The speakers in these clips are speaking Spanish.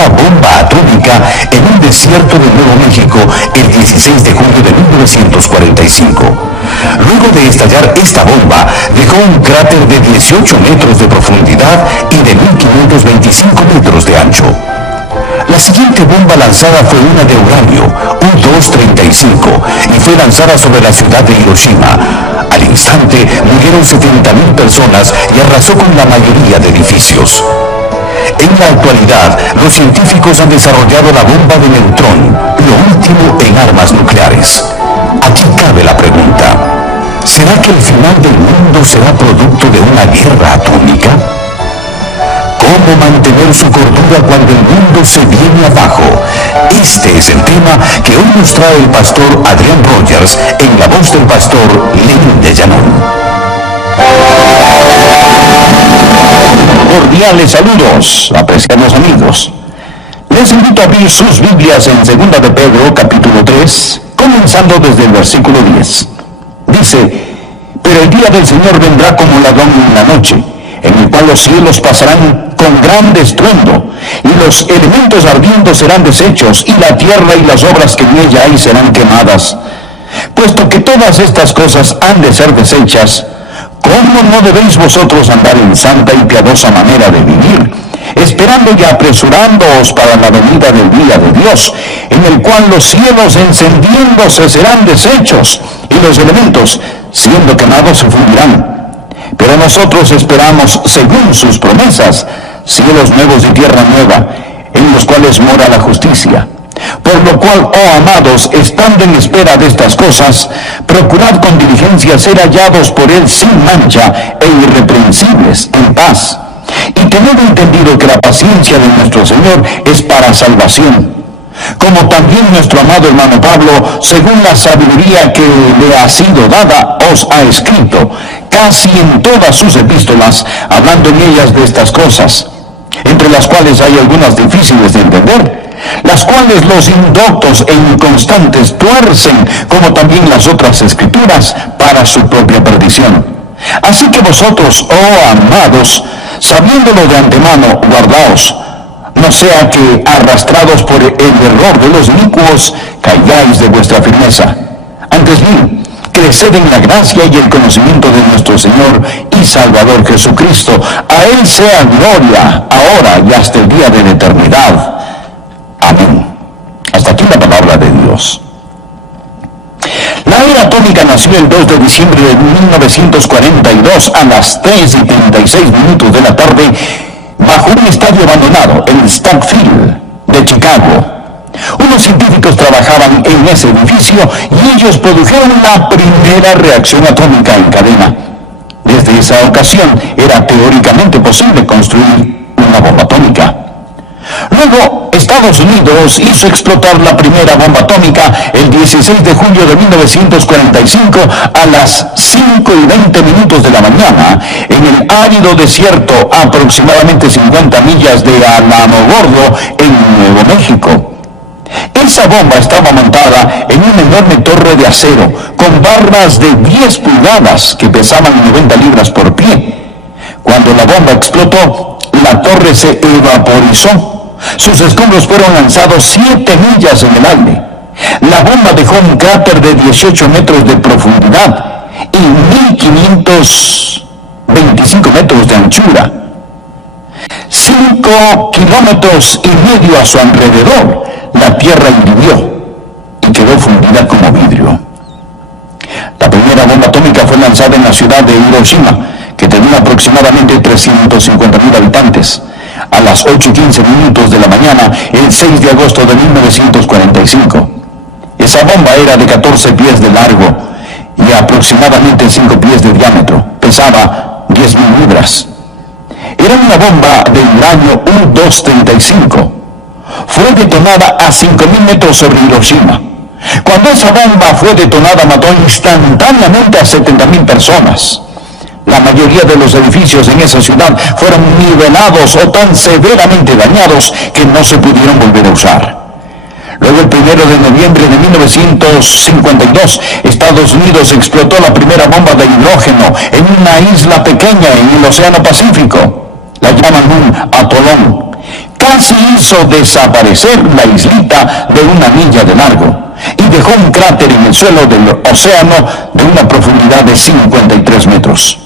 primera bomba atómica en un desierto de Nuevo México el 16 de julio de 1945. Luego de estallar esta bomba, dejó un cráter de 18 metros de profundidad y de 1525 metros de ancho. La siguiente bomba lanzada fue una de uranio, U-235, y fue lanzada sobre la ciudad de Hiroshima. Al instante murieron 70.000 personas y arrasó con la mayoría de edificios. En la actualidad, los científicos han desarrollado la bomba de neutrón, lo último en armas nucleares. Aquí cabe la pregunta: ¿será que el final del mundo será producto de una guerra atómica? ¿Cómo mantener su cordura cuando el mundo se viene abajo? Este es el tema que hoy nos trae el pastor Adrián Rogers en la voz del pastor Lenín de Llanón. Cordiales saludos, apreciados amigos. Les invito a abrir sus Biblias en 2 de Pedro, capítulo 3, comenzando desde el versículo 10. Dice: pero el día del Señor vendrá como ladrón en la noche, en el cual los cielos pasarán con gran estruendo, y los elementos ardiendo serán deshechos, y la tierra y las obras que en ella hay serán quemadas. Puesto que todas estas cosas han de ser deshechas, ¿cómo no debéis vosotros andar en santa y piadosa manera de vivir, esperando y apresurándoos para la venida del día de Dios, en el cual los cielos encendiéndose serán deshechos, y los elementos, siendo quemados, se fundirán? Pero nosotros esperamos, según sus promesas, cielos nuevos y tierra nueva, en los cuales mora la justicia. Por lo cual, oh amados, estando en espera de estas cosas, procurad con diligencia ser hallados por Él sin mancha e irreprensibles, en paz. Y tened entendido que la paciencia de nuestro Señor es para salvación. Como también nuestro amado hermano Pablo, según la sabiduría que le ha sido dada, os ha escrito, casi en todas sus epístolas, hablando en ellas de estas cosas, entre las cuales hay algunas difíciles de entender, las cuales los indoctos e inconstantes tuercen, como también las otras escrituras, para su propia perdición. Así que vosotros, oh amados, sabiéndolo de antemano, guardaos, no sea que, arrastrados por el error de los inicuos, caigáis de vuestra firmeza. Antes bien, creced en la gracia y el conocimiento de nuestro Señor y Salvador Jesucristo. A Él sea gloria, ahora y hasta el día de la eternidad. Amén. Hasta aquí la palabra de Dios. La era atómica nació el 2 de diciembre de 1942 a las 3:36 de la tarde bajo un estadio abandonado, el Starkfield de Chicago. Unos científicos trabajaban en ese edificio y ellos produjeron la primera reacción atómica en cadena. Desde esa ocasión era teóricamente posible construir una bomba atómica. Luego, Estados Unidos hizo explotar la primera bomba atómica el 16 de julio de 1945 a las 5:20 de la mañana en el árido desierto aproximadamente 50 millas de Alamogordo, en Nuevo México. Esa bomba estaba montada en una enorme torre de acero con barras de 10 pulgadas que pesaban 90 libras por pie. Cuando la bomba explotó, la torre se evaporizó. Sus escombros fueron lanzados 7 millas en el aire. La bomba dejó un cráter de 18 metros de profundidad y 1.525 metros de anchura. 5,5 kilómetros a su alrededor, la tierra hirvió y quedó fundida como vidrio. La primera bomba atómica fue lanzada en la ciudad de Hiroshima, que tenía aproximadamente 350.000 habitantes, a las 8:15 de la mañana, el 6 de agosto de 1945. Esa bomba era de 14 pies de largo y aproximadamente 5 pies de diámetro. Pesaba 10.000 libras. Era una bomba de uranio U-235. Fue detonada a 5.000 metros sobre Hiroshima. Cuando esa bomba fue detonada, mató instantáneamente a 70.000 personas. La mayoría de los edificios en esa ciudad fueron nivelados o tan severamente dañados que no se pudieron volver a usar. Luego, el 1 de noviembre de 1952, Estados Unidos explotó la primera bomba de hidrógeno en una isla pequeña en el Océano Pacífico. La llaman un atolón. casi hizo desaparecer la islita de 1 milla de largo y dejó un cráter en el suelo del océano de una profundidad de 53 metros.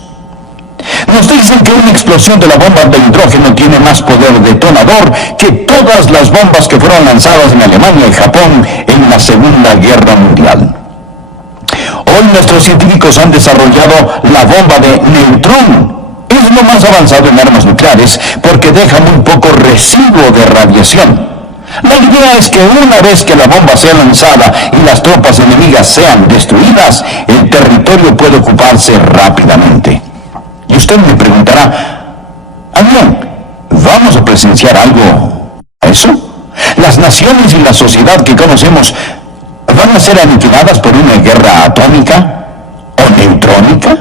Nos dicen que una explosión de la bomba de hidrógeno tiene más poder detonador que todas las bombas que fueron lanzadas en Alemania y Japón en la Segunda Guerra Mundial. Hoy nuestros científicos han desarrollado la bomba de neutrón. Es lo más avanzado en armas nucleares porque deja muy poco residuo de radiación. La idea es que una vez que la bomba sea lanzada y las tropas enemigas sean destruidas, el territorio puede ocuparse rápidamente. Y usted me preguntará, ¿bien, vamos a presenciar algo a eso? ¿Las naciones y la sociedad que conocemos van a ser aniquiladas por una guerra atómica o neutrónica?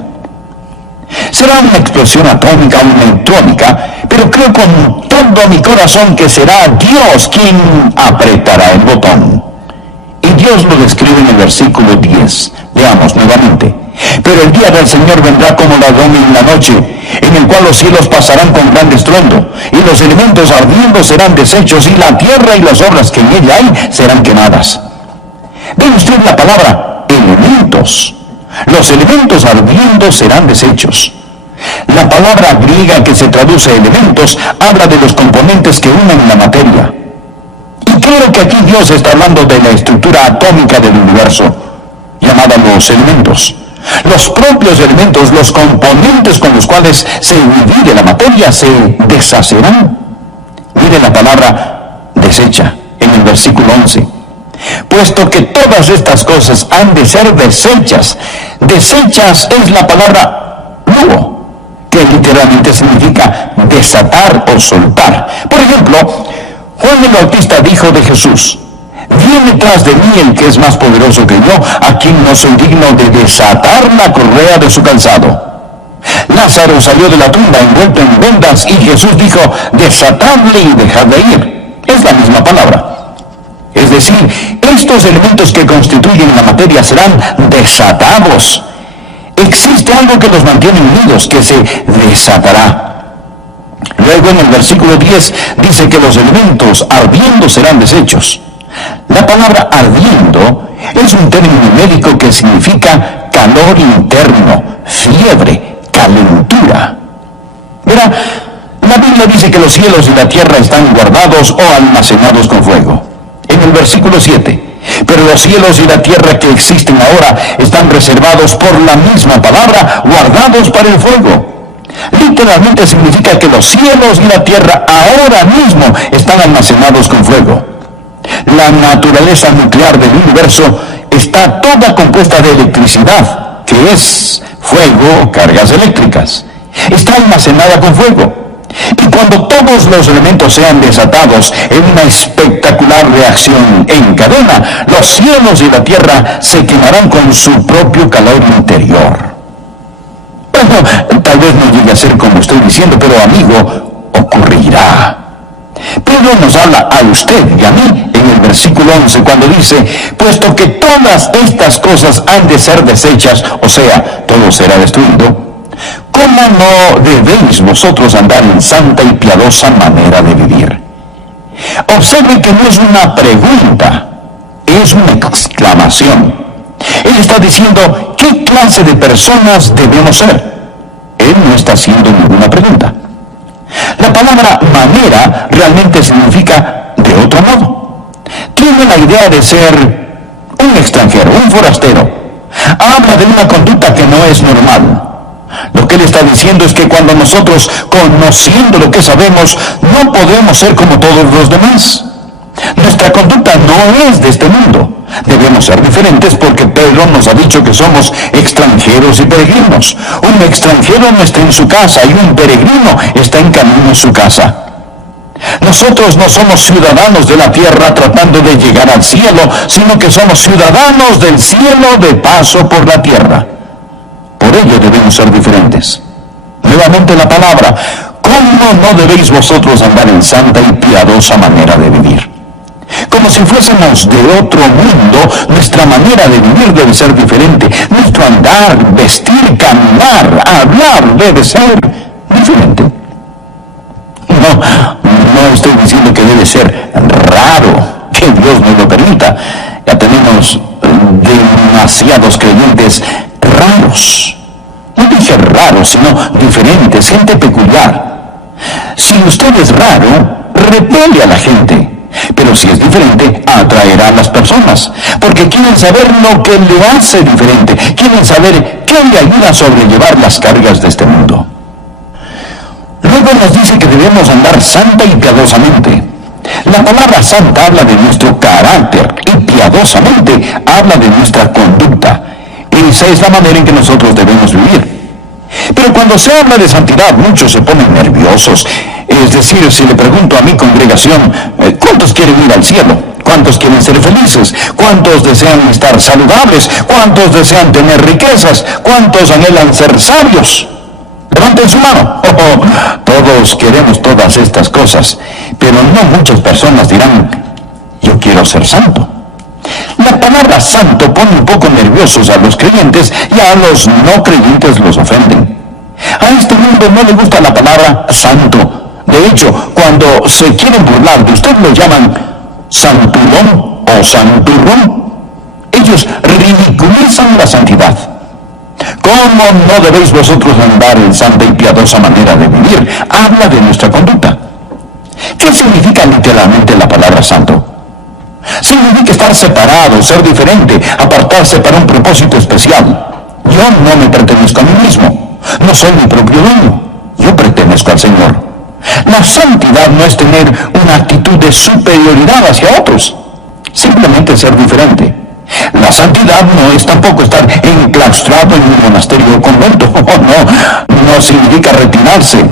Será una explosión atómica o neutrónica, pero creo con todo mi corazón que será Dios quien apretará el botón. Y Dios lo describe en el versículo 10. Leamos nuevamente. Pero el día del Señor vendrá como ladrón en la noche, en el cual los cielos pasarán con gran estruendo, y los elementos ardiendo serán deshechos, y la tierra y las obras que en ella hay serán quemadas. Ve usted la palabra elementos. Los elementos ardiendo serán deshechos. La palabra griega que se traduce elementos habla de los componentes que unen la materia. Y creo que aquí Dios está hablando de la estructura atómica del universo, llamada los elementos. Los propios elementos, los componentes con los cuales se divide la materia, se deshacerán. Mire la palabra desecha en el versículo 11. Puesto que todas estas cosas han de ser deshechas. Deshechas es la palabra lugo, que literalmente significa desatar o soltar. Por ejemplo, Juan el Bautista dijo de Jesús: viene tras de mí el que es más poderoso que yo, a quien no soy digno de desatar la correa de su calzado. Lázaro salió de la tumba envuelto en vendas y Jesús dijo: desatadle y dejadle ir. Es la misma palabra. Es decir, estos elementos que constituyen la materia serán desatados. Existe algo que los mantiene unidos, que se desatará. Luego en el versículo 10 dice que los elementos ardiendo serán deshechos. La palabra ardiendo es un término médico que significa calor interno, fiebre, calentura. Verá, la Biblia dice que los cielos y la tierra están guardados o almacenados con fuego. En el versículo 7, pero los cielos y la tierra que existen ahora están reservados por la misma palabra, guardados para el fuego. Literalmente significa que los cielos y la tierra ahora mismo están almacenados con fuego. La naturaleza nuclear del universo está toda compuesta de electricidad, que es fuego, cargas eléctricas. Está almacenada con fuego. Y cuando todos los elementos sean desatados en una espectacular reacción en cadena, los cielos y la tierra se quemarán con su propio calor interior. Bueno, tal vez no llegue a ser como estoy diciendo, pero amigo, ocurrirá. Pedro nos habla a usted y a mí en el versículo 11 cuando dice: puesto que todas estas cosas han de ser deshechas, o sea, todo será destruido, ¿cómo no debéis vosotros andar en santa y piadosa manera de vivir? Observe que no es una pregunta, es una exclamación. Él está diciendo, ¿qué clase de personas debemos ser? Él no está haciendo ninguna pregunta. La palabra manera realmente significa de otro modo. Tiene la idea de ser un extranjero, un forastero. Habla de una conducta que no es normal. Lo que él está diciendo es que cuando nosotros, conociendo lo que sabemos, no podemos ser como todos los demás. Nuestra conducta no es de este mundo. Debemos ser diferentes porque Pedro nos ha dicho que somos extranjeros y peregrinos. Un extranjero no está en su casa y un peregrino está en camino a su casa. Nosotros no somos ciudadanos de la tierra tratando de llegar al cielo, sino que somos ciudadanos del cielo de paso por la tierra. Por ello debemos ser diferentes. Nuevamente la palabra: ¿cómo no debéis vosotros andar en santa y piadosa manera de vivir? Como si fuésemos de otro mundo, nuestra manera de vivir debe ser diferente. Nuestro andar, vestir, caminar, hablar debe ser diferente. No estoy diciendo que debe ser raro, que Dios no lo permita. Ya tenemos demasiados creyentes raros. No dije raros, sino diferentes, gente peculiar. Si usted es raro, repele a la gente. Pero si es diferente, atraerá a las personas, porque quieren saber lo que le hace diferente, quieren saber qué le ayuda a sobrellevar las cargas de este mundo. Luego nos dice que debemos andar santa y piadosamente. La palabra santa habla de nuestro carácter y piadosamente habla de nuestra conducta. Esa es la manera en que nosotros debemos vivir. Pero cuando se habla de santidad, muchos se ponen nerviosos. Es decir, si le pregunto a mi congregación, ¿cuántos quieren ir al cielo? ¿Cuántos quieren ser felices? ¿Cuántos desean estar saludables? ¿Cuántos desean tener riquezas? ¿Cuántos anhelan ser sabios? Levanten su mano. Todos queremos todas estas cosas, pero no muchas personas dirán, yo quiero ser santo. La palabra santo pone un poco nerviosos a los creyentes y a los no creyentes los ofenden. A este mundo no le gusta la palabra santo. De hecho, cuando se quieren burlar de usted, lo llaman santurrón o santurrón. Ellos ridiculizan la santidad. ¿Cómo no debéis vosotros andar en santa y piadosa manera de vivir? Habla de nuestra conducta. ¿Qué significa literalmente la palabra santo? Significa estar separado, ser diferente, apartarse para un propósito especial. Yo no me pertenezco a mí mismo. No soy mi propio dueño. Yo pertenezco al Señor. La santidad no es tener una actitud de superioridad hacia otros. Simplemente ser diferente. La santidad no es tampoco estar enclaustrado en un monasterio o convento. No significa retirarse.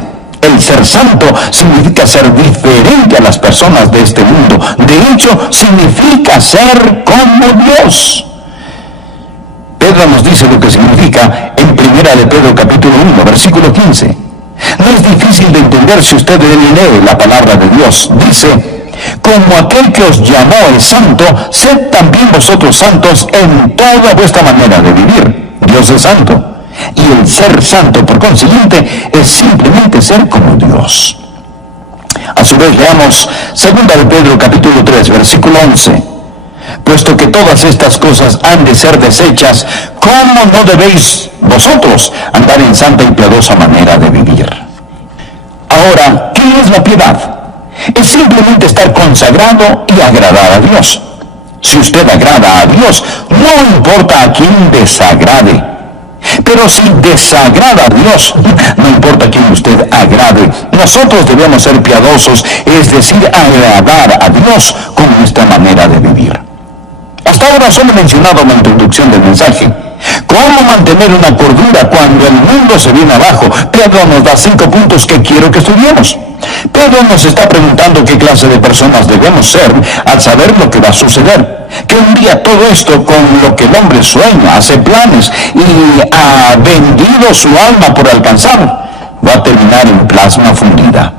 El ser santo significa ser diferente a las personas de este mundo. De hecho, significa ser como Dios. Pedro nos dice lo que significa en 1 de Pedro capítulo 1, versículo 15. No es difícil de entender si usted lee la palabra de Dios. Dice, como aquel que os llamó es santo, sed también vosotros santos en toda vuestra manera de vivir. Dios es santo. Y el ser santo, por consiguiente, es simplemente ser como Dios. A su vez, leamos 2 de Pedro capítulo 3, versículo 11. Puesto que todas estas cosas han de ser deshechas, ¿cómo no debéis vosotros andar en santa y piadosa manera de vivir? Ahora, ¿qué es la piedad? Es simplemente estar consagrado y agradar a Dios. Si usted agrada a Dios, no importa a quién desagrade. Pero si desagrada a Dios, no importa quién usted agrade, nosotros debemos ser piadosos, es decir, agradar a Dios con nuestra manera de vivir. Hasta ahora solo he mencionado la introducción del mensaje. ¿Cómo mantener una cordura cuando el mundo se viene abajo? Pedro nos da 5 puntos que quiero que estudiemos. Pedro nos está preguntando qué clase de personas debemos ser al saber lo que va a suceder. Que un día todo esto con lo que el hombre sueña, hace planes y ha vendido su alma por alcanzar, va a terminar en plasma fundida.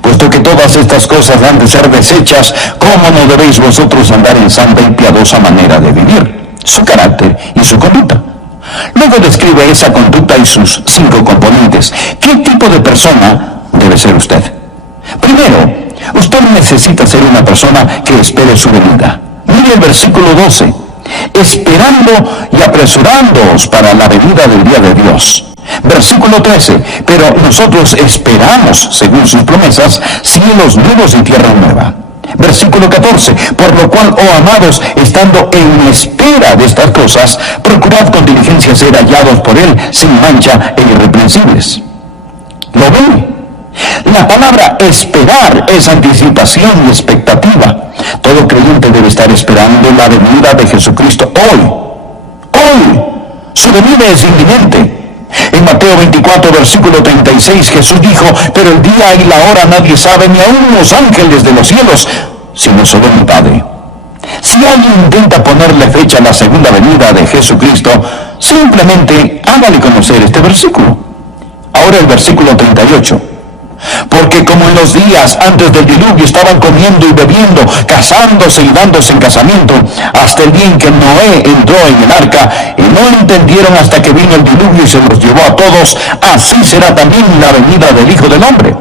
Puesto que todas estas cosas han de ser deshechas, ¿cómo no debéis vosotros andar en santa y piadosa manera de vivir? Su carácter y su conducta. Luego describe esa conducta y sus 5 componentes. ¿Qué tipo de persona debe ser usted? Primero, usted necesita ser una persona que espere su venida. Mire el versículo 12. Esperando y apresurándoos para la venida del día de Dios. Versículo 13. Pero nosotros esperamos, según sus promesas, cielos nuevos y tierra nueva. Versículo 14. Por lo cual, oh amados, estando en espera de estas cosas, procurad con diligencia ser hallados por Él sin mancha e irreprensibles. ¿Lo ven? La palabra esperar es anticipación y expectativa. Todo creyente debe estar esperando la venida de Jesucristo hoy. Hoy. Su venida es inminente. En Mateo 24, versículo 36, Jesús dijo, pero el día y la hora nadie sabe, ni aun los ángeles de los cielos, sino solo mi Padre. Si alguien intenta ponerle fecha a la segunda venida de Jesucristo, simplemente hágale conocer este versículo. Ahora el versículo 38. Porque como en los días antes del diluvio estaban comiendo y bebiendo, casándose y dándose en casamiento, hasta el día en que Noé entró en el arca, y no entendieron hasta que vino el diluvio y se los llevó a todos, así será también la venida del Hijo del Hombre.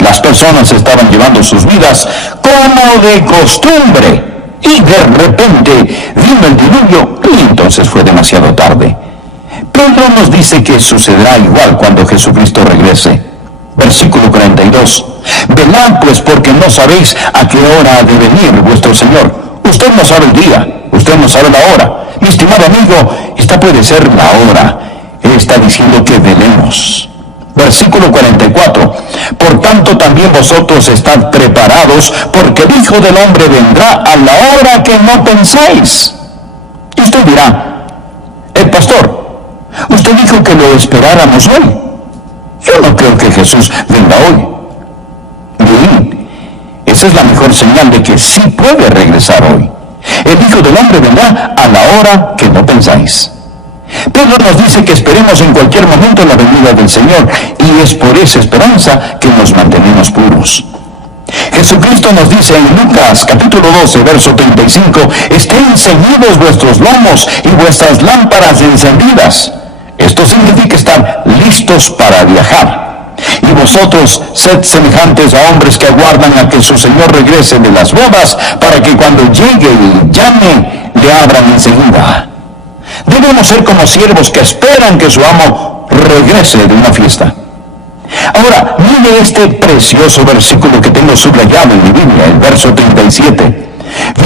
Las personas estaban llevando sus vidas como de costumbre. Y de repente vino el diluvio y entonces fue demasiado tarde. Pedro nos dice que sucederá igual cuando Jesucristo regrese. Versículo 42. Velad pues, porque no sabéis a qué hora ha de venir vuestro Señor. Usted no sabe el día, usted no sabe la hora. Mi estimado amigo, esta puede ser la hora. Él está diciendo que velemos. Versículo 44. Por tanto también vosotros estad preparados, porque el Hijo del Hombre vendrá a la hora que no pensáis. Y usted dirá, pastor, usted dijo que lo esperáramos hoy. Yo no creo que Jesús venga hoy. Bien, esa es la mejor señal de que sí puede regresar hoy. El Hijo del Hombre vendrá a la hora que no pensáis. Pedro nos dice que esperemos en cualquier momento la venida del Señor, y es por esa esperanza que nos mantenemos puros. Jesucristo nos dice en Lucas capítulo 12, verso 35, estén ceñidos vuestros lomos y vuestras lámparas encendidas. Esto significa estar listos para viajar. Y vosotros sed semejantes a hombres que aguardan a que su Señor regrese de las bodas, para que cuando llegue y llame, le abran enseguida. Debemos ser como siervos que esperan que su amo regrese de una fiesta. Ahora, mire este precioso versículo que tengo subrayado en mi Biblia, el verso 37.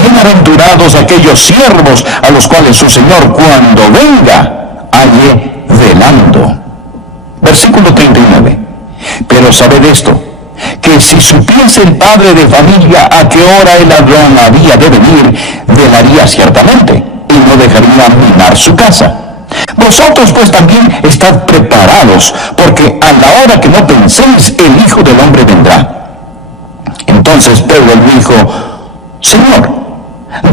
Bienaventurados aquellos siervos a los cuales su Señor, cuando venga, halle velando. Versículo 39. Pero sabed esto, que si supiese el padre de familia a qué hora el ladrón había de venir, velaría ciertamente, y no dejaría minar su casa. Vosotros pues también estad preparados, porque a la hora que no penséis, el Hijo del Hombre vendrá. Entonces Pedro le dijo, Señor,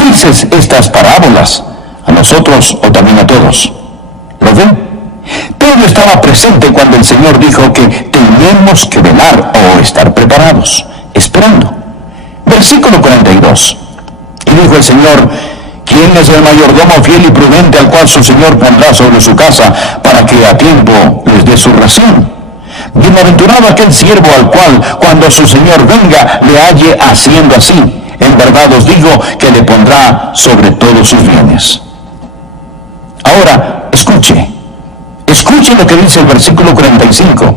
¿dices estas parábolas a nosotros o también a todos? ¿Lo ven? Pedro estaba presente cuando el Señor dijo que tenemos que velar o estar preparados, esperando. Versículo 42. Y dijo el Señor, ¿quién es el mayordomo fiel y prudente al cual su Señor pondrá sobre su casa para que a tiempo les dé su ración? Bienaventurado aquel siervo al cual, cuando su Señor venga, le halle haciendo así. En verdad os digo que le pondrá sobre todos sus bienes. Ahora, escuche lo que dice el versículo 45.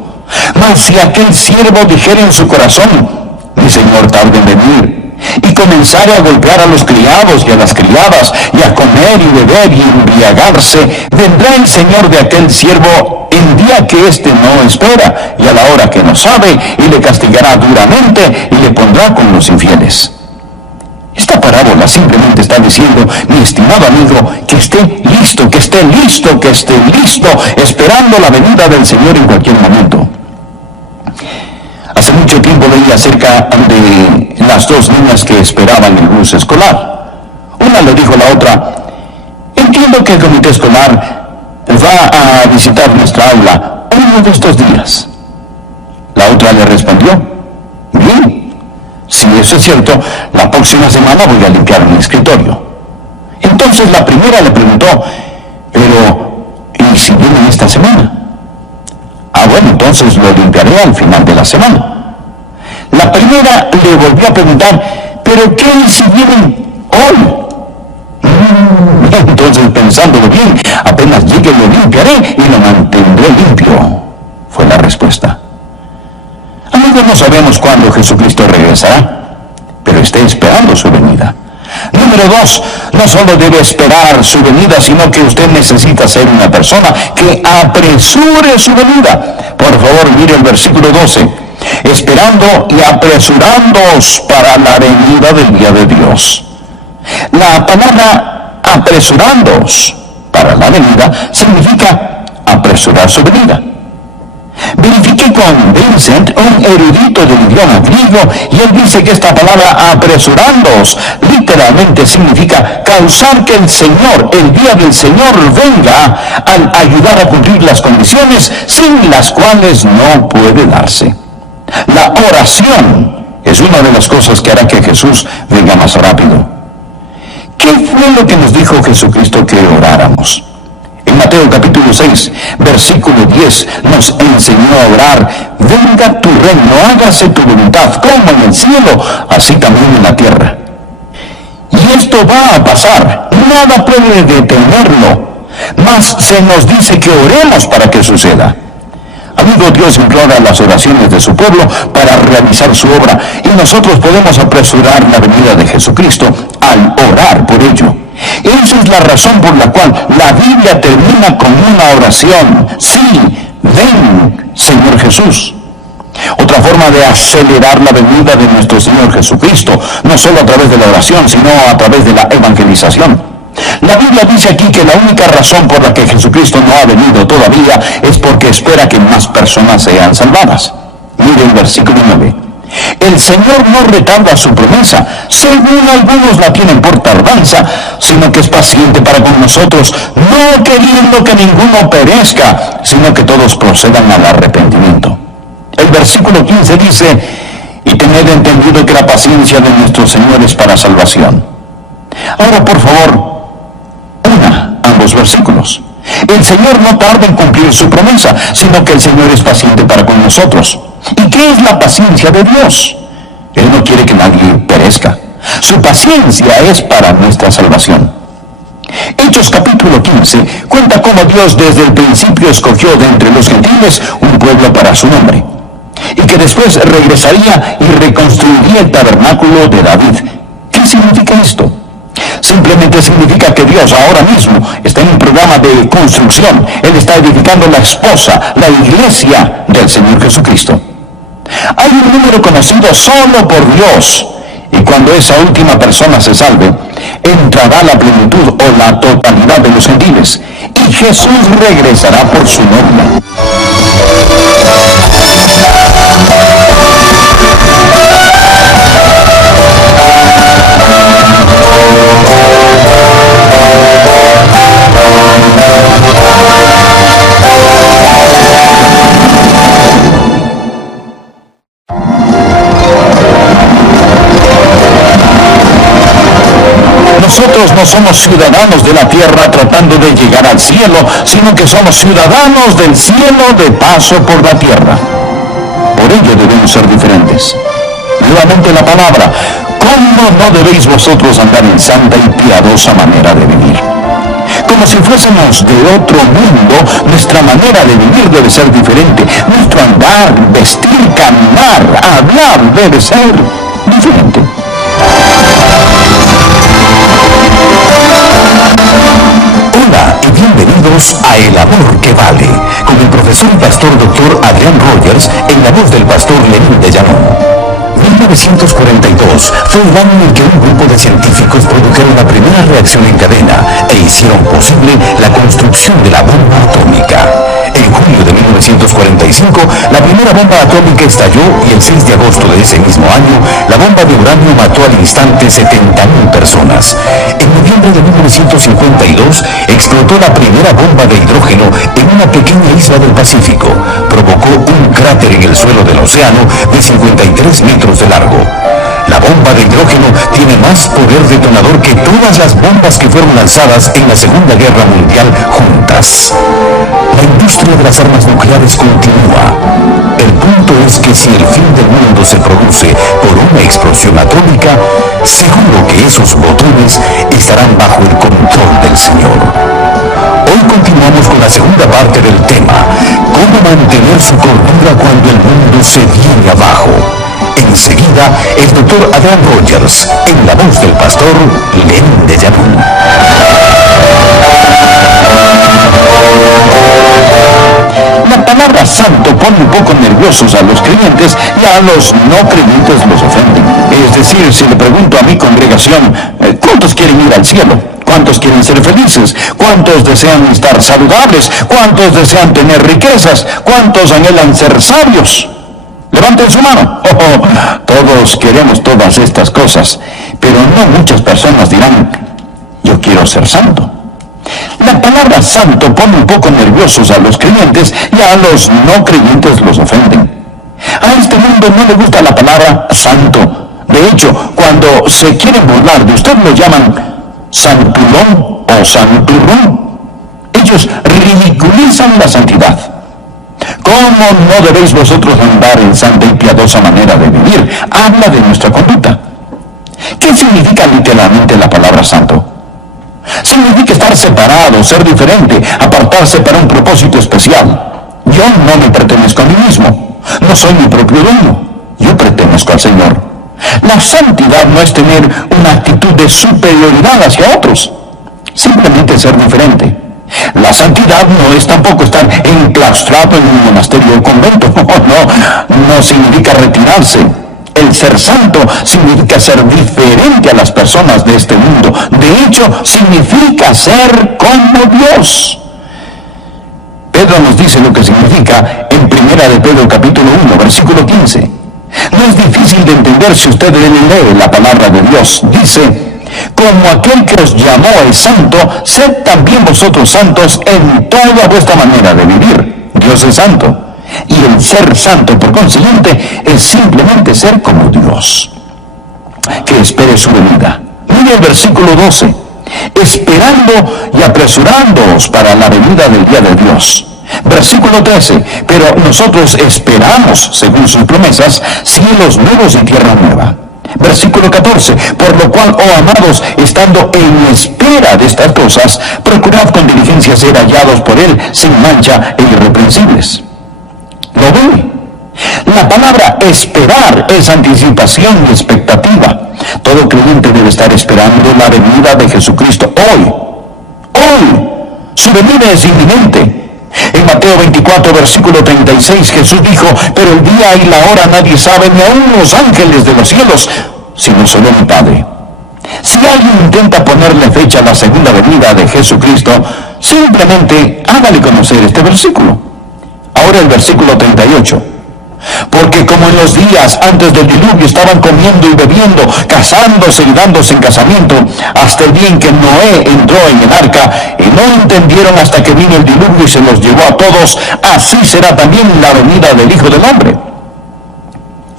Mas si aquel siervo dijere en su corazón, mi Señor tarde en venir, y comenzare a golpear a los criados y a las criadas, y a comer y beber y embriagarse, vendrá el Señor de aquel siervo en día que éste no espera, y a la hora que no sabe, y le castigará duramente, y le pondrá con los infieles. Esta parábola simplemente está diciendo, mi estimado amigo, que esté listo, esperando la venida del Señor en cualquier momento. Hace mucho tiempo leí acerca de las dos niñas que esperaban el bus escolar. Una le dijo a la otra, entiendo que el comité escolar va a visitar nuestra aula uno de estos días. La otra le respondió, bien, si eso es cierto, la próxima semana voy a limpiar mi escritorio. Entonces la primera le preguntó, pero ¿y si vienen esta semana? Bueno, entonces lo limpiaré al final de la semana. La primera le volvió a preguntar, ¿pero qué si vienen hoy? Entonces, pensándolo bien, apenas llegue lo limpiaré y lo mantendré limpio, fue la respuesta. Amigos, no sabemos cuándo Jesucristo regresará, pero esté esperando su venida. Número 2, no solo debe esperar su venida, sino que usted necesita ser una persona que apresure su venida. Por favor, mire el versículo 12. Esperando y apresurándoos para la venida del día de Dios. La palabra apresurándoos para la venida significa apresurar su venida. Verifiqué con Vincent, un erudito del idioma griego, y él dice que esta palabra apresurándoos literalmente significa causar que el Señor, el día del Señor, venga al ayudar a cumplir las condiciones sin las cuales no puede darse. La oración es una de las cosas que hará que Jesús venga más rápido. ¿Qué fue lo que nos dijo Jesucristo que oráramos? En Mateo capítulo 6, versículo 10, nos enseñó a orar: venga tu reino, hágase tu voluntad, como en el cielo, así también en la tierra. Y esto va a pasar, nada puede detenerlo, mas se nos dice que oremos para que suceda. Amigo, Dios implora las oraciones de su pueblo para realizar su obra, y nosotros podemos apresurar la venida de Jesucristo al orar por ello. Esa es la razón por la cual la Biblia termina con una oración: sí, ven, Señor Jesús. Otra forma de acelerar la venida de nuestro Señor Jesucristo, no solo a través de la oración, sino a través de la evangelización. La Biblia dice aquí que la única razón por la que Jesucristo no ha venido todavía es porque espera que más personas sean salvadas. Mire el versículo 9. El Señor no retarda su promesa, según algunos la tienen por tardanza, sino que es paciente para con nosotros, no queriendo que ninguno perezca, sino que todos procedan al arrepentimiento. El versículo 15 dice: y tened entendido que la paciencia de nuestro Señor es para salvación. Ahora, por favor, ambos versículos. El Señor no tarda en cumplir su promesa, sino que el Señor es paciente para con nosotros. ¿Y qué es la paciencia de Dios? Él no quiere que nadie perezca. Su paciencia es para nuestra salvación. Hechos capítulo 15 cuenta cómo Dios desde el principio escogió de entre los gentiles un pueblo para su nombre, y que después regresaría y reconstruiría el tabernáculo de David. ¿Qué significa esto? Simplemente significa que Dios ahora mismo está en un programa de construcción. Él está edificando la esposa, la iglesia del Señor Jesucristo. Hay un número conocido solo por Dios, y cuando esa última persona se salve, entrará la plenitud o la totalidad de los gentiles, y Jesús regresará por su novia. Nosotros no somos ciudadanos de la tierra tratando de llegar al cielo, sino que somos ciudadanos del cielo de paso por la tierra. Por ello debemos ser diferentes. Nuevamente la palabra: ¿cómo no debéis vosotros andar en santa y piadosa manera de vivir? Como si fuésemos de otro mundo, nuestra manera de vivir debe ser diferente. Nuestro andar, vestir, caminar, hablar debe ser diferente. Hola y bienvenidos a El Amor que Vale, con el profesor y pastor Dr. Adrián Rogers en la voz del pastor Lenín de Llanón. 1942 fue el año en que un grupo de científicos produjeron la primera reacción en cadena e hicieron posible la construcción de la bomba atómica. En julio de 1945, la primera bomba atómica estalló y el 6 de agosto de ese mismo año, la bomba de uranio mató al instante 70.000 personas. En noviembre de 1952, explotó la primera bomba de hidrógeno en una pequeña isla del Pacífico. Provocó un cráter en el suelo del océano de 53 metros de largo. La bomba de hidrógeno tiene más poder detonador que todas las bombas que fueron lanzadas en la Segunda Guerra Mundial juntas. La industria de las armas nucleares continúa. El punto es que si el fin del mundo se produce por una explosión atómica, seguro que esos botones estarán bajo el control del Señor. Hoy continuamos con la segunda parte del tema: cómo mantener su cordura cuando el mundo se viene abajo. Enseguida, el Dr. Adrián Rogers, en la voz del pastor Lenín de Llanón. La palabra santo pone un poco nerviosos a los creyentes y a los no creyentes los ofenden. Es decir, si le pregunto a mi congregación: ¿cuántos quieren ir al cielo? ¿Cuántos quieren ser felices? ¿Cuántos desean estar saludables? ¿Cuántos desean tener riquezas? ¿Cuántos anhelan ser sabios? Levanten su mano. Todos queremos todas estas cosas, pero no muchas personas dirán: yo quiero ser santo. La palabra santo pone un poco nerviosos a los creyentes y a los no creyentes los ofenden. A este mundo no le gusta la palabra santo. De hecho, cuando se quieren burlar de usted, lo llaman santulón o santurrón. Ellos ridiculizan la santidad. ¿Cómo no debéis vosotros andar en santa y piadosa manera de vivir? Habla de nuestra conducta. ¿Qué significa literalmente la palabra santo? Significa estar separado, ser diferente, apartarse para un propósito especial. Yo no me pertenezco a mí mismo. No soy mi propio dueño. Yo pertenezco al Señor. La santidad no es tener una actitud de superioridad hacia otros. Simplemente ser diferente. La santidad no es tampoco estar enclaustrado en un monasterio o convento. No significa retirarse. El ser santo significa ser diferente a las personas de este mundo. De hecho, significa ser como Dios. Pedro nos dice lo que significa en 1 de Pedro capítulo 1, versículo 15. No es difícil de entender si usted lee la palabra de Dios. Dice: como aquel que os llamó es santo, sed también vosotros santos en toda vuestra manera de vivir. Dios es santo. Y el ser santo, por consiguiente, es simplemente ser como Dios. Que espere su venida. Mire el versículo 12. Esperando y apresurándoos para la venida del día de Dios. Versículo 13. Pero nosotros esperamos, según sus promesas, cielos nuevos y tierra nueva. Versículo 14. Por lo cual, oh amados, estando en espera de estas cosas, procurad con diligencia ser hallados por Él sin mancha e irreprensibles. ¿Lo ve? La palabra esperar es anticipación y expectativa. Todo creyente debe estar esperando la venida de Jesucristo hoy. Hoy. Su venida es inminente. En Mateo 24, versículo 36, Jesús dijo: pero el día y la hora nadie sabe, ni aun los ángeles de los cielos, sino solo mi Padre. Si alguien intenta ponerle fecha a la segunda venida de Jesucristo, simplemente hágale conocer este versículo. Ahora el versículo 38. Porque como en los días antes del diluvio estaban comiendo y bebiendo, casándose y dándose en casamiento, hasta el día en que Noé entró en el arca, y no entendieron hasta que vino el diluvio y se los llevó a todos, así será también la venida del Hijo del Hombre.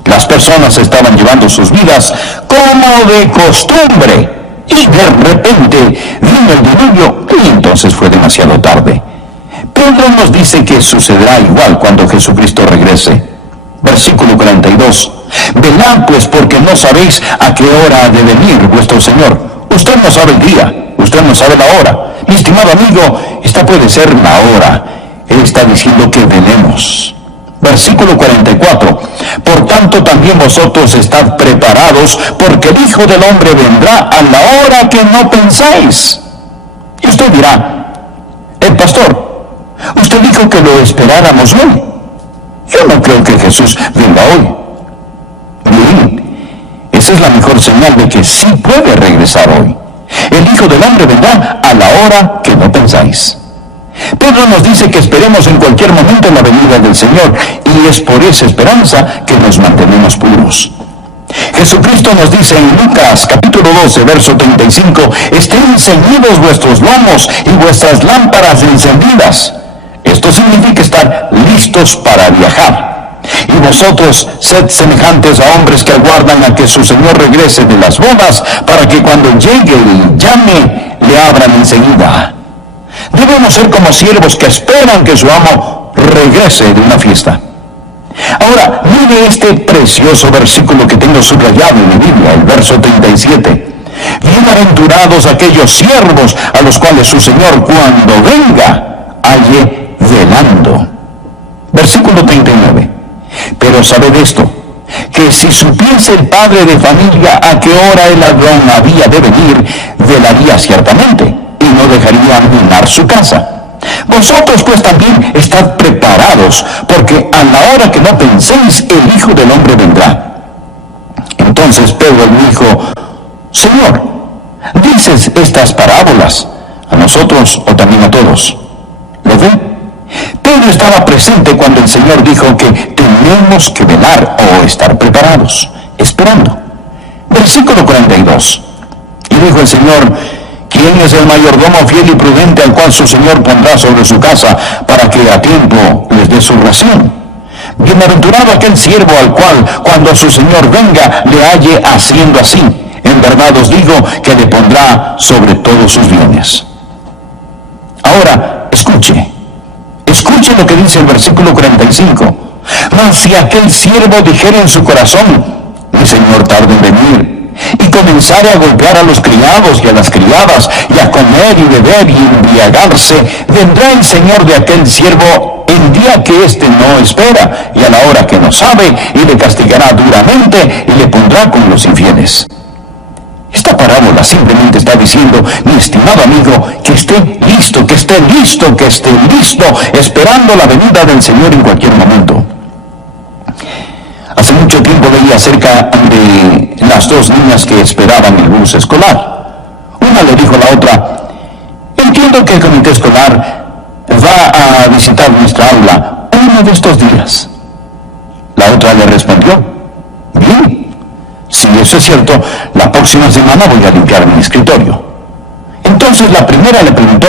Las personas estaban llevando sus vidas como de costumbre, y de repente vino el diluvio, y entonces fue demasiado tarde. Pedro nos dice que sucederá igual cuando Jesucristo regrese. Versículo 42. Velad pues, porque no sabéis a qué hora ha de venir vuestro Señor. Usted no sabe el día, usted no sabe la hora. Mi estimado amigo, esta puede ser la hora. Él está diciendo que velemos. Versículo 44. Por tanto también vosotros estad preparados, porque el Hijo del Hombre vendrá a la hora que no pensáis. Y usted dirá: pastor, usted dijo que lo esperáramos hoy. Yo no creo que Jesús venga hoy. Bien, esa es la mejor señal de que sí puede regresar hoy. El Hijo del Hombre vendrá a la hora que no pensáis. Pedro nos dice que esperemos en cualquier momento la venida del Señor, y es por esa esperanza que nos mantenemos puros. Jesucristo nos dice en Lucas capítulo 12, verso 35, estén ceñidos vuestros lomos y vuestras lámparas encendidas. Esto significa estar listos para viajar. Y vosotros sed semejantes a hombres que aguardan a que su Señor regrese de las bodas, para que cuando llegue y llame, le abran enseguida. Debemos ser como siervos que esperan que su amo regrese de una fiesta. Ahora, mire este precioso versículo que tengo subrayado en mi Biblia, el verso 37. Bienaventurados aquellos siervos a los cuales su Señor, cuando venga, halle velando. Versículo 39. Pero sabed esto, que si supiese el padre de familia a qué hora el ladrón había de venir, velaría ciertamente, y no dejaría minar su casa. Vosotros pues también estad preparados, porque a la hora que no penséis, el Hijo del Hombre vendrá. Entonces Pedro le dijo: Señor, ¿dices estas parábolas a nosotros o también a todos? ¿Lo ve? Pedro estaba presente cuando el Señor dijo que tenemos que velar o estar preparados, esperando. Versículo 42. Y dijo el Señor: ¿quién es el mayordomo fiel y prudente al cual su Señor pondrá sobre su casa para que a tiempo les dé su ración? Bienaventurado aquel siervo al cual, cuando su Señor venga, le halle haciendo así. En verdad os digo que le pondrá sobre todos sus bienes. Ahora, Escuche lo que dice el versículo 45. Mas si aquel siervo dijera en su corazón, mi señor tarda en venir, y comenzare a golpear a los criados y a las criadas, y a comer y beber y embriagarse, vendrá el señor de aquel siervo en día que éste no espera, y a la hora que no sabe, y le castigará duramente, y le pondrá con los infieles. Esta parábola simplemente está diciendo, mi estimado amigo, que esté listo, esperando la venida del Señor en cualquier momento. Hace mucho tiempo leí acerca de las dos niñas que esperaban el bus escolar. Una le dijo a la otra, entiendo que el comité escolar va a visitar nuestra aula uno de estos días. La otra le respondió, bien. Si eso es cierto, la próxima semana voy a limpiar mi escritorio. Entonces la primera le preguntó,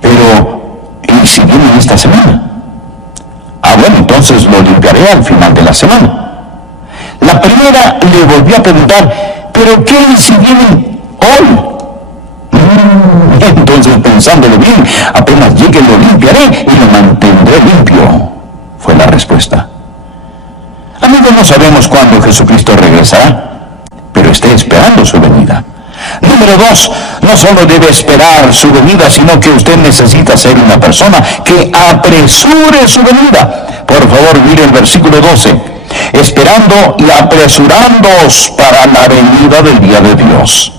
pero ¿y si viene esta semana? Bueno, entonces lo limpiaré al final de la semana. La primera le volvió a preguntar, ¿pero qué si vienen hoy? Entonces, pensándolo bien, apenas llegue lo limpiaré y lo mantendré limpio, fue la respuesta. Amigos, no sabemos cuándo Jesucristo regresará, pero esté esperando su venida. Número 2, no solo debe esperar su venida, sino que usted necesita ser una persona que apresure su venida. Por favor, mire el versículo 12. Esperando y apresurándoos para la venida del día de Dios.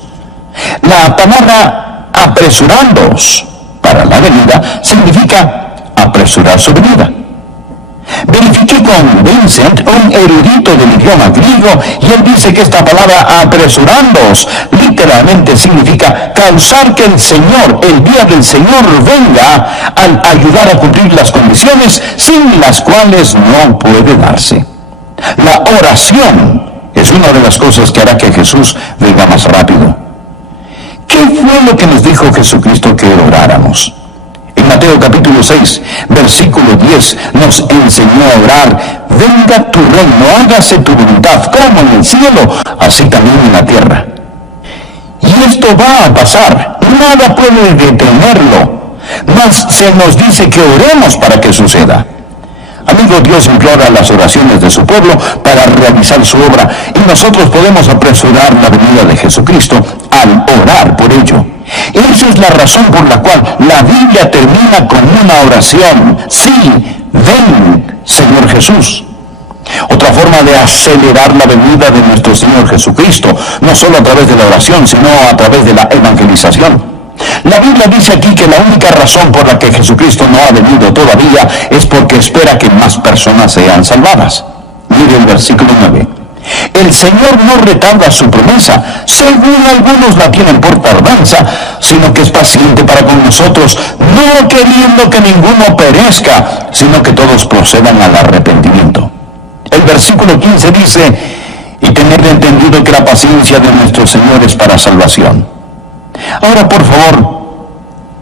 La palabra apresurándoos para la venida significa apresurar su venida. Verifiqué con Vincent, un erudito del idioma griego, y él dice que esta palabra apresurándoos literalmente significa causar que el Señor, el día del Señor, venga al ayudar a cumplir las condiciones sin las cuales no puede darse. La oración es una de las cosas que hará que Jesús venga más rápido. ¿Qué fue lo que nos dijo Jesucristo que oráramos? En Mateo capítulo 6, versículo 10, nos enseñó a orar, venga tu reino, hágase tu voluntad, como en el cielo, así también en la tierra. Y esto va a pasar, nada puede detenerlo, mas se nos dice que oremos para que suceda. Amigo, Dios implora las oraciones de su pueblo para realizar su obra, y nosotros podemos apresurar la venida de Jesucristo al orar por ello. Esa es la razón por la cual la Biblia termina con una oración. Sí, ven, Señor Jesús. Otra forma de acelerar la venida de nuestro Señor Jesucristo, no solo a través de la oración, sino a través de la evangelización. La Biblia dice aquí que la única razón por la que Jesucristo no ha venido todavía es porque espera que más personas sean salvadas. Mire el versículo 9. El Señor no retarda su promesa, según algunos la tienen por tardanza, sino que es paciente para con nosotros, no queriendo que ninguno perezca, sino que todos procedan al arrepentimiento. El versículo 15 dice, y tener entendido que la paciencia de nuestro Señor es para salvación. Ahora, por favor,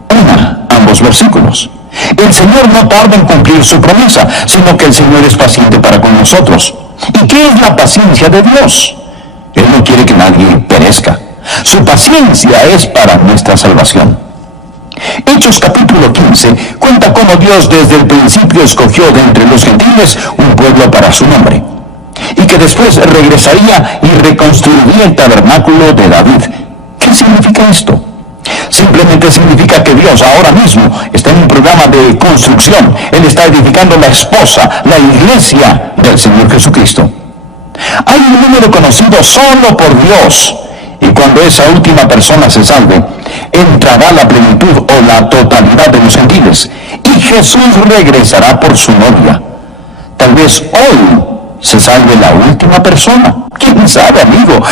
una ambos versículos. El Señor no tarda en cumplir su promesa, sino que el Señor es paciente para con nosotros. ¿Y qué es la paciencia de Dios? Él no quiere que nadie perezca. Su paciencia es para nuestra salvación. Hechos capítulo 15 cuenta cómo Dios desde el principio escogió de entre los gentiles un pueblo para su nombre, y que después regresaría y reconstruiría el tabernáculo de David. ¿Qué significa esto? Simplemente significa que Dios ahora mismo está en un programa de construcción. Él está edificando la esposa, la iglesia del Señor Jesucristo. Hay un número conocido solo por Dios, y cuando esa última persona se salve, entrará la plenitud o la totalidad de los gentiles, y Jesús regresará por su novia. Tal vez hoy se salve la última persona. ¿Quién sabe, amigo?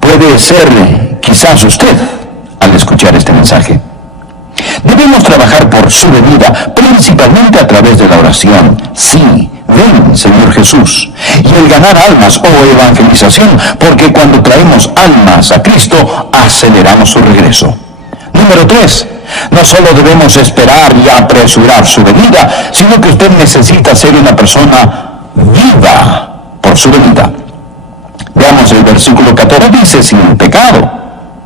Puede ser quizás usted al escuchar este mensaje. Debemos trabajar por su venida, principalmente a través de la oración. Sí, ven, Señor Jesús. Y el ganar almas o evangelización, porque cuando traemos almas a Cristo, aceleramos su regreso. Número 3, no solo debemos esperar y apresurar su venida, sino que usted necesita ser una persona viva por su venida. Veamos el versículo 14, dice sin pecado.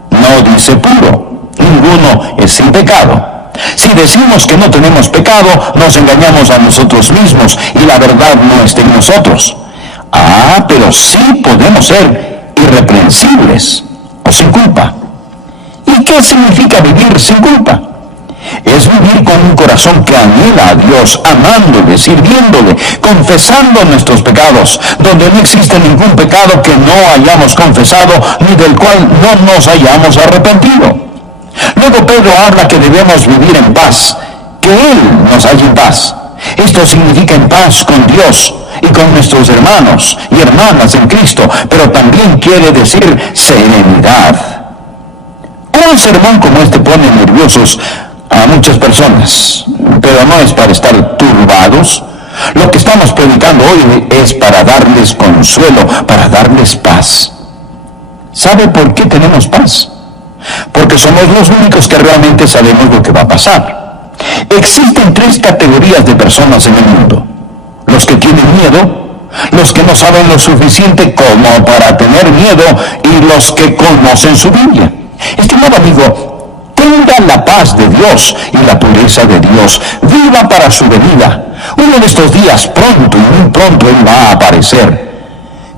No dice puro, ninguno es sin pecado. Si decimos que no tenemos pecado, nos engañamos a nosotros mismos y la verdad no está en nosotros. Pero sí podemos ser irreprensibles o sin culpa. ¿Y qué significa vivir sin culpa? Es vivir con un corazón que anhela a Dios, amándole, sirviéndole, confesando nuestros pecados, donde no existe ningún pecado que no hayamos confesado ni del cual no nos hayamos arrepentido. Luego Pedro habla que debemos vivir en paz, que Él nos halle en paz. Esto significa en paz con Dios y con nuestros hermanos y hermanas en Cristo, pero también quiere decir serenidad. Un sermón como este pone nerviosos a muchas personas, pero no es para estar turbados. Lo que estamos predicando hoy es para darles consuelo, para darles paz. ¿Sabe por qué tenemos paz? Porque somos los únicos que realmente sabemos lo que va a pasar. Existen 3 categorías de personas en el mundo: los que tienen miedo, los que no saben lo suficiente como para tener miedo y los que conocen su Biblia. Estimado amigo, tenga la paz de Dios y la pureza de Dios. Viva para su venida. Uno de estos días, pronto y muy pronto, Él va a aparecer.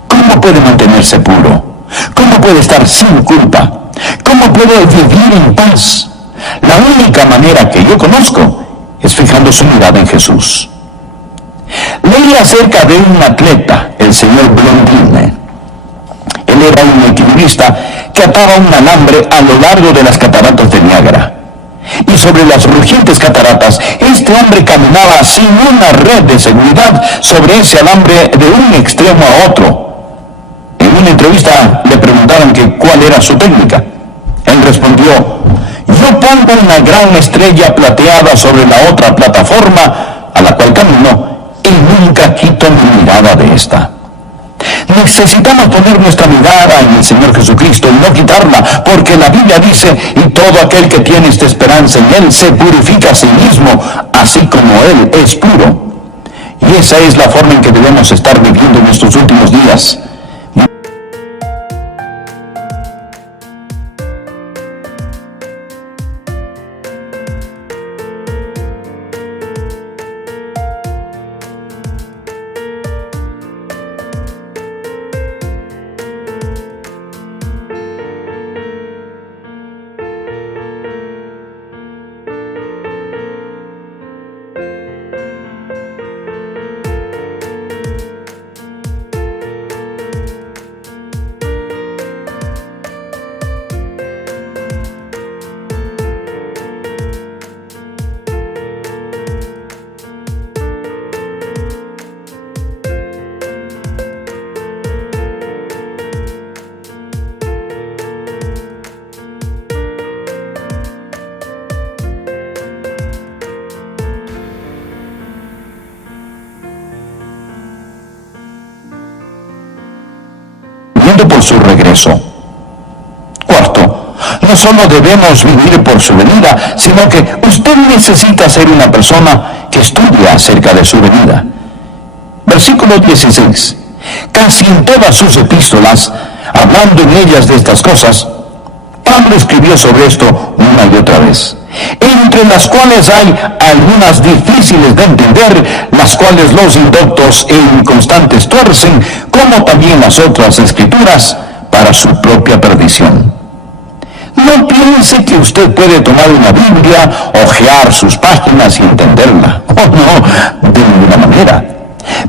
¿Cómo puede mantenerse puro? ¿Cómo puede estar sin culpa? ¿Cómo puede vivir en paz? La única manera que yo conozco es fijando su mirada en Jesús. Leí acerca de un atleta, el señor Blondine. Él era un equilibrista que ataba un alambre a lo largo de las cataratas de Niágara. Y sobre las rugientes cataratas, este hombre caminaba sin una red de seguridad sobre ese alambre de un extremo a otro. En una entrevista le preguntaron que cuál era su técnica. Él respondió: yo pongo una gran estrella plateada sobre la otra plataforma a la cual camino y nunca quito mi mirada de esta. Necesitamos poner nuestra mirada en el Señor Jesucristo y no quitarla, porque la Biblia dice: y todo aquel que tiene esta esperanza en Él se purifica a sí mismo, así como Él es puro. Y esa es la forma en que debemos estar viviendo en estos últimos días. Por su regreso. Cuarto, no solo debemos vivir por su venida, sino que usted necesita ser una persona que estudia acerca de su venida. Versículo 16. Casi en todas sus epístolas, hablando en ellas de estas cosas, Pablo escribió sobre esto una y otra vez, entre las cuales hay algunas difíciles de entender, las cuales los indoctos e inconstantes tuercen, como también las otras escrituras, para su propia perdición. No piense que usted puede tomar una Biblia, hojear sus páginas y entenderla. Oh, no, de ninguna manera.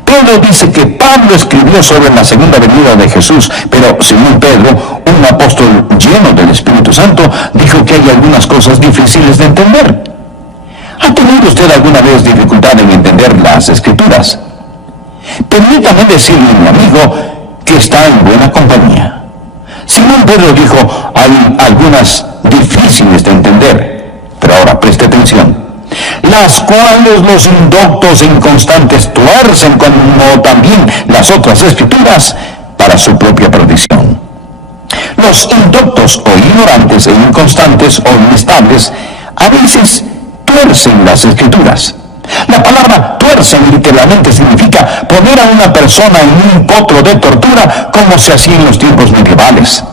Pedro dice que Pablo escribió sobre la segunda venida de Jesús, pero según Pedro, un apóstol lleno del Espíritu Santo, dijo que hay algunas cosas difíciles de entender. ¿Ha tenido usted alguna vez dificultad en entender las Escrituras? Permítame decirle, mi amigo, que está en buena compañía. Simón Pedro dijo, hay algunas difíciles de entender, pero ahora preste atención, las cuales los indoctos e inconstantes tuercen, como también las otras escrituras, para su propia perdición. Los indoctos o ignorantes e inconstantes o inestables a veces tuercen las escrituras. La palabra tuercen literalmente significa poner a una persona en un potro de tortura, como se hacía en los tiempos medievales.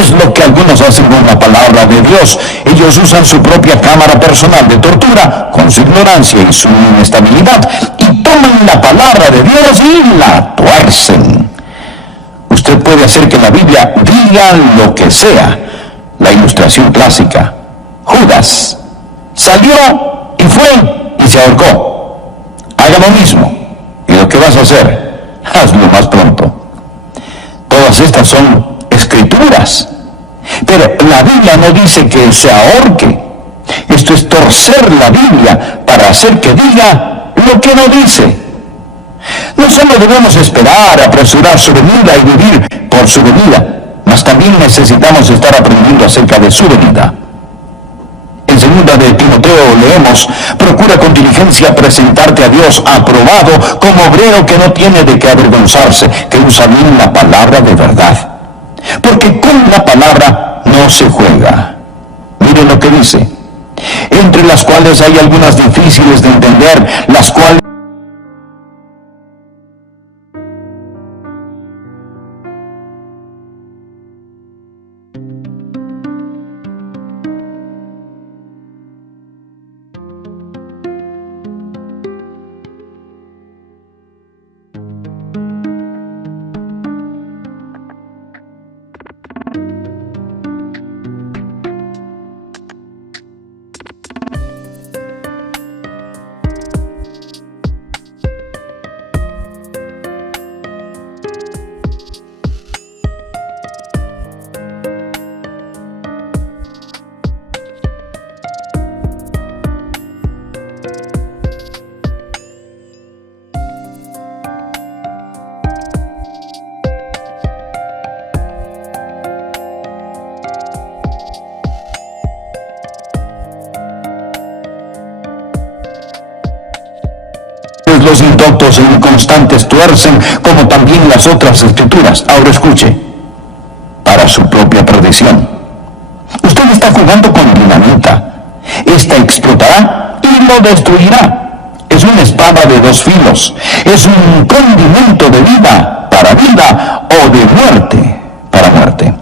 Es lo que algunos hacen con la palabra de Dios. Ellos usan su propia cámara personal de tortura, con su ignorancia y su inestabilidad, y toman la palabra de Dios y la tuercen. Usted puede hacer que la Biblia diga lo que sea. La ilustración clásica. Judas salió y fue y se ahorcó. Haga lo mismo. Y lo que vas a hacer, hazlo más pronto. Todas estas son escrituras. Pero la Biblia no dice que se ahorque. Esto es torcer la Biblia para hacer que diga lo que no dice. No solo debemos esperar, apresurar su venida y vivir por su venida, mas también necesitamos estar aprendiendo acerca de su venida. En 2 de Timoteo leemos: procura con diligencia presentarte a Dios aprobado como obrero que no tiene de qué avergonzarse, que usa bien la palabra de verdad. Porque con la palabra no se juega. Mire lo que dice: entre las cuales hay algunas difíciles de entender, las cuales los indoctos e inconstantes tuercen, como también las otras escrituras. Ahora escuche: para su propia perdición. Usted está jugando con dinamita. Esta explotará y lo destruirá. Es una espada de dos filos. Es un condimento de vida para vida o de muerte para muerte.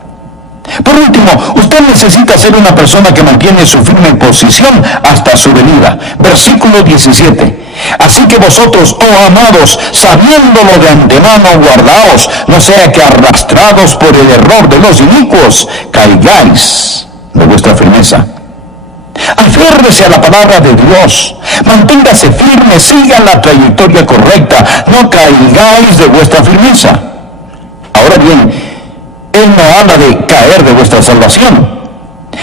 Por último, usted necesita ser una persona que mantiene su firme posición hasta su venida. Versículo 17. Así que vosotros, oh amados, sabiéndolo de antemano, guardaos, no sea que arrastrados por el error de los inicuos, caigáis de vuestra firmeza. Aférrese a la palabra de Dios, manténgase firme, siga la trayectoria correcta, no caigáis de vuestra firmeza. Ahora bien, Él no habla de caer de vuestra salvación.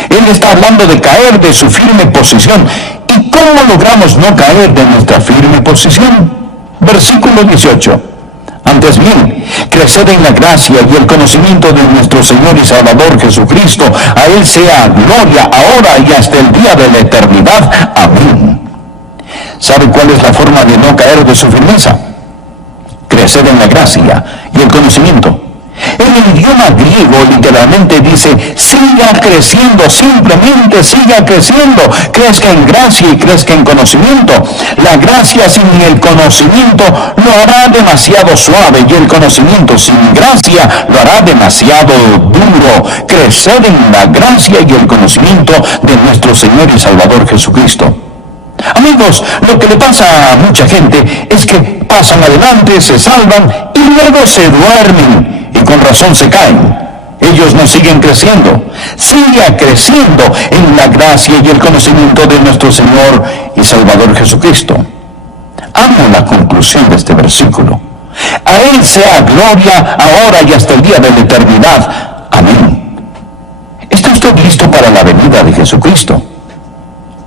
Él está hablando de caer de su firme posición. ¿Y cómo logramos no caer de nuestra firme posición? Versículo 18. Antes bien, creced en la gracia y el conocimiento de nuestro Señor y Salvador Jesucristo. A Él sea gloria ahora y hasta el día de la eternidad. Amén. ¿Sabe cuál es la forma de no caer de su firmeza? Crecer en la gracia y el conocimiento. En el idioma griego literalmente dice: siga creciendo, simplemente siga creciendo. Crezca en gracia y crezca en conocimiento. La gracia sin el conocimiento lo hará demasiado suave, y el conocimiento sin gracia lo hará demasiado duro. Crecer en la gracia y el conocimiento de nuestro Señor y Salvador Jesucristo. Amigos, lo que le pasa a mucha gente es que pasan adelante, se salvan y luego se duermen. Y con razón se caen. Ellos no siguen creciendo. Siga creciendo en la gracia y el conocimiento de nuestro Señor y Salvador Jesucristo. Amo la conclusión de este versículo. A Él sea gloria ahora y hasta el día de la eternidad. Amén. ¿Está usted listo para la venida de Jesucristo?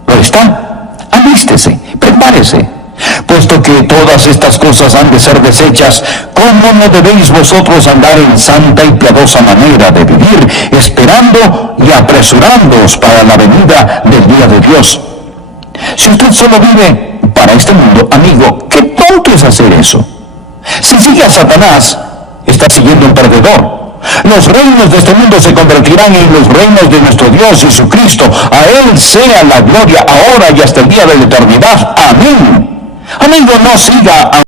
¿Lo está? Alístese, prepárese. Puesto que todas estas cosas han de ser deshechas, ¿cómo no debéis vosotros andar en santa y piadosa manera de vivir, esperando y apresurándoos para la venida del día de Dios? Si usted solo vive para este mundo, amigo, qué tonto es hacer eso. Si sigue a Satanás, está siguiendo un perdedor. Los reinos de este mundo se convertirán en los reinos de nuestro Dios Jesucristo. A Él sea la gloria ahora y hasta el día de la eternidad. Amén. Amigo, no siga a